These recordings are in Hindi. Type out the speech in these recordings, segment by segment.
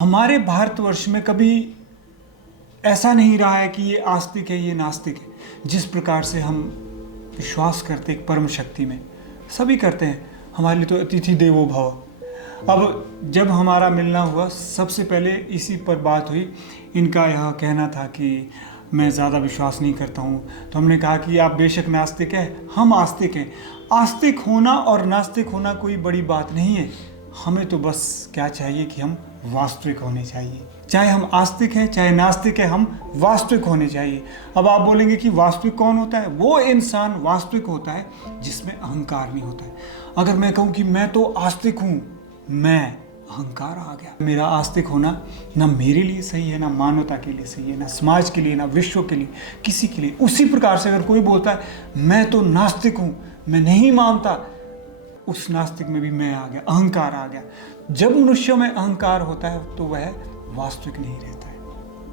हमारे भारतवर्ष में कभी ऐसा नहीं रहा है कि ये आस्तिक है, ये नास्तिक है। जिस प्रकार से हम विश्वास करते एक परम शक्ति में, सभी करते हैं। हमारे लिए तो अतिथि देवो भव। अब जब हमारा मिलना हुआ, सबसे पहले इसी पर बात हुई। इनका यह कहना था कि मैं ज़्यादा विश्वास नहीं करता हूँ, तो हमने कहा कि आप बेशक नास्तिक हैं, हम आस्तिक हैं। आस्तिक होना और नास्तिक होना कोई बड़ी बात नहीं है। हमें तो बस क्या चाहिए कि हम वास्तविक होने चाहिए। चाहे हम आस्तिक हैं चाहे नास्तिक हैं, हम वास्तविक होने चाहिए। अब आप बोलेंगे कि वास्तविक कौन होता है? वो इंसान वास्तविक होता है जिसमें अहंकार नहीं होता है। अगर मैं कहूँ कि मैं तो आस्तिक हूँ, मैं, अहंकार आ गया। मेरा आस्तिक होना ना मेरे लिए सही है, ना मानवता के लिए सही है, ना समाज के लिए, ना विश्व के लिए, किसी के लिए। उसी प्रकार से अगर कोई बोलता है मैं तो नास्तिक हूँ, मैं नहीं मानता, उस नास्तिक में भी मैं आ गया, अहंकार आ गया। जब मनुष्य में अहंकार होता है तो वह वास्तविक नहीं रहता है।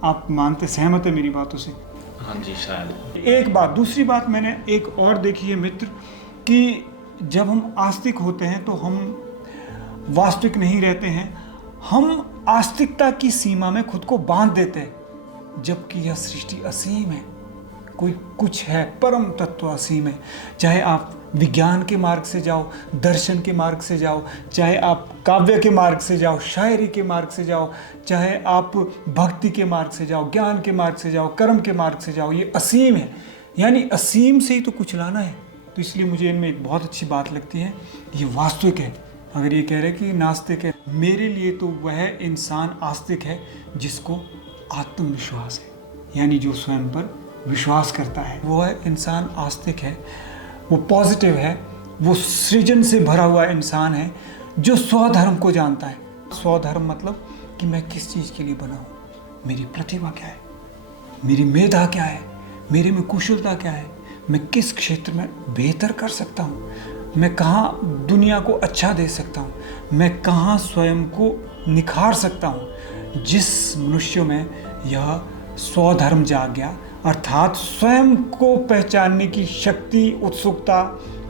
आप मानते, सहमत है मेरी बातों से? हाँ जी, शायद। एक बात। दूसरी बात मैंने एक और देखी है मित्र, कि जब हम आस्तिक होते हैं तो हम वास्तविक नहीं रहते हैं। हम आस्तिकता की सीमा में खुद को बांध देते हैं, जबकि यह सृष्टि असीम है। कोई कुछ है, परम तत्व असीम है। चाहे आप विज्ञान के मार्ग से जाओ, दर्शन के मार्ग से जाओ, चाहे आप काव्य के मार्ग से जाओ, शायरी के मार्ग से जाओ, चाहे आप भक्ति के मार्ग से जाओ, ज्ञान के मार्ग से जाओ, कर्म के मार्ग से जाओ, ये असीम है। यानी असीम से ही तो कुछ लाना है। तो इसलिए मुझे इनमें एक बहुत अच्छी बात लगती है, ये वास्तविक है। अगर ये कह रहे कि नास्तिक है, मेरे लिए तो वह इंसान आस्तिक है जिसको आत्मविश्वास है, यानी जो स्वयं पर विश्वास करता है, वह इंसान आस्तिक है। वो पॉजिटिव है, वो सृजन से भरा हुआ इंसान है, जो स्वधर्म को जानता है। स्वधर्म मतलब कि मैं किस चीज़ के लिए बना हूँ, मेरी प्रतिभा क्या है, मेरी मेधा क्या है, मेरे में कुशलता क्या है, मैं किस क्षेत्र में बेहतर कर सकता हूँ, मैं कहाँ दुनिया को अच्छा दे सकता हूँ, मैं कहाँ स्वयं को निखार सकता हूँ। जिस मनुष्य में यह स्वधर्म जाग गया, अर्थात स्वयं को पहचानने की शक्ति, उत्सुकता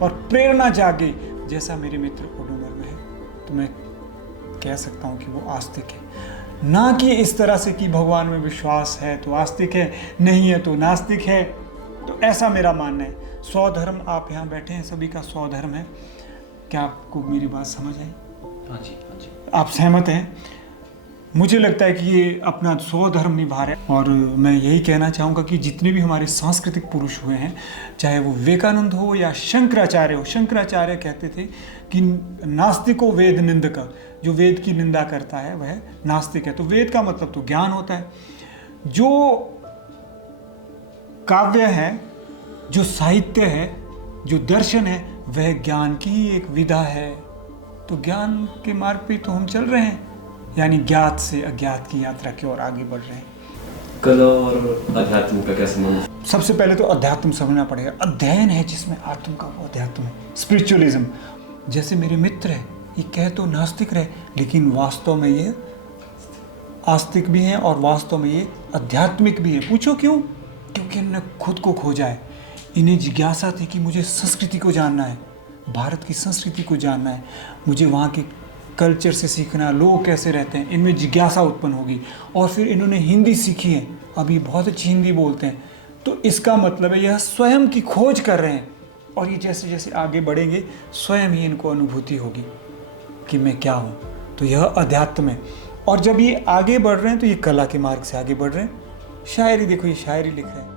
और प्रेरणा जागे, जैसा मेरे मित्र ओडोमोर में है, तो मैं कह सकता हूँ कि वो आस्तिक है। ना कि इस तरह से कि भगवान में विश्वास है तो आस्तिक है, नहीं है तो नास्तिक है। तो ऐसा मेरा मानना है। स्वधर्म, आप यहाँ बैठे हैं, सभी का स्वधर्म है। क्या आपको मेरी बात समझ आई? हाँ जी, हाँ जी। आप सहमत हैं? मुझे लगता है कि ये अपना स्वधर्म निभा रहे हैं। और मैं यही कहना चाहूँगा कि जितने भी हमारे सांस्कृतिक पुरुष हुए हैं, चाहे वो विवेकानंद हो या शंकराचार्य हो। शंकराचार्य कहते थे कि नास्तिको वेद निंदक, जो वेद की निंदा करता है वह नास्तिक है। तो वेद का मतलब तो ज्ञान होता है। जो काव्य है, जो साहित्य है, जो दर्शन है, वह ज्ञान की ही एक विधा है। तो ज्ञान के मार्ग पे तो हम चल रहे हैं, यानी ज्ञात से अज्ञात की यात्रा की ओर आगे बढ़ रहे हैं। कला और अध्यात्म का क्या संबंध? सबसे पहले तो अध्यात्म समझना पड़ेगा। अध्ययन है जिसमें आत्म का वो अध्यात्म है, स्पिरिचुअलिज्म। जैसे मेरे मित्र है, ये कह तो नास्तिक रहे, लेकिन वास्तव में ये आस्तिक भी हैं और वास्तव में ये आध्यात्मिक भी है। पूछो क्यों? क्योंकि इन्होंने खुद को खोजा है। इन्हें जिज्ञासा थी कि मुझे संस्कृति को जानना है, भारत की संस्कृति को जानना है, मुझे वहाँ के कल्चर से सीखना, लोग कैसे रहते हैं, इनमें जिज्ञासा उत्पन्न होगी। और फिर इन्होंने हिंदी सीखी है, अभी बहुत अच्छी हिंदी बोलते हैं। तो इसका मतलब है यह स्वयं की खोज कर रहे हैं, और ये जैसे जैसे आगे बढ़ेंगे स्वयं ही इनको अनुभूति होगी कि मैं क्या हूँ। तो यह अध्यात्म है। और जब ये आगे बढ़ रहे हैं तो ये कला के मार्ग से आगे बढ़ रहे हैं। शायरी देखो, ये शायरी लिख रहे हैं।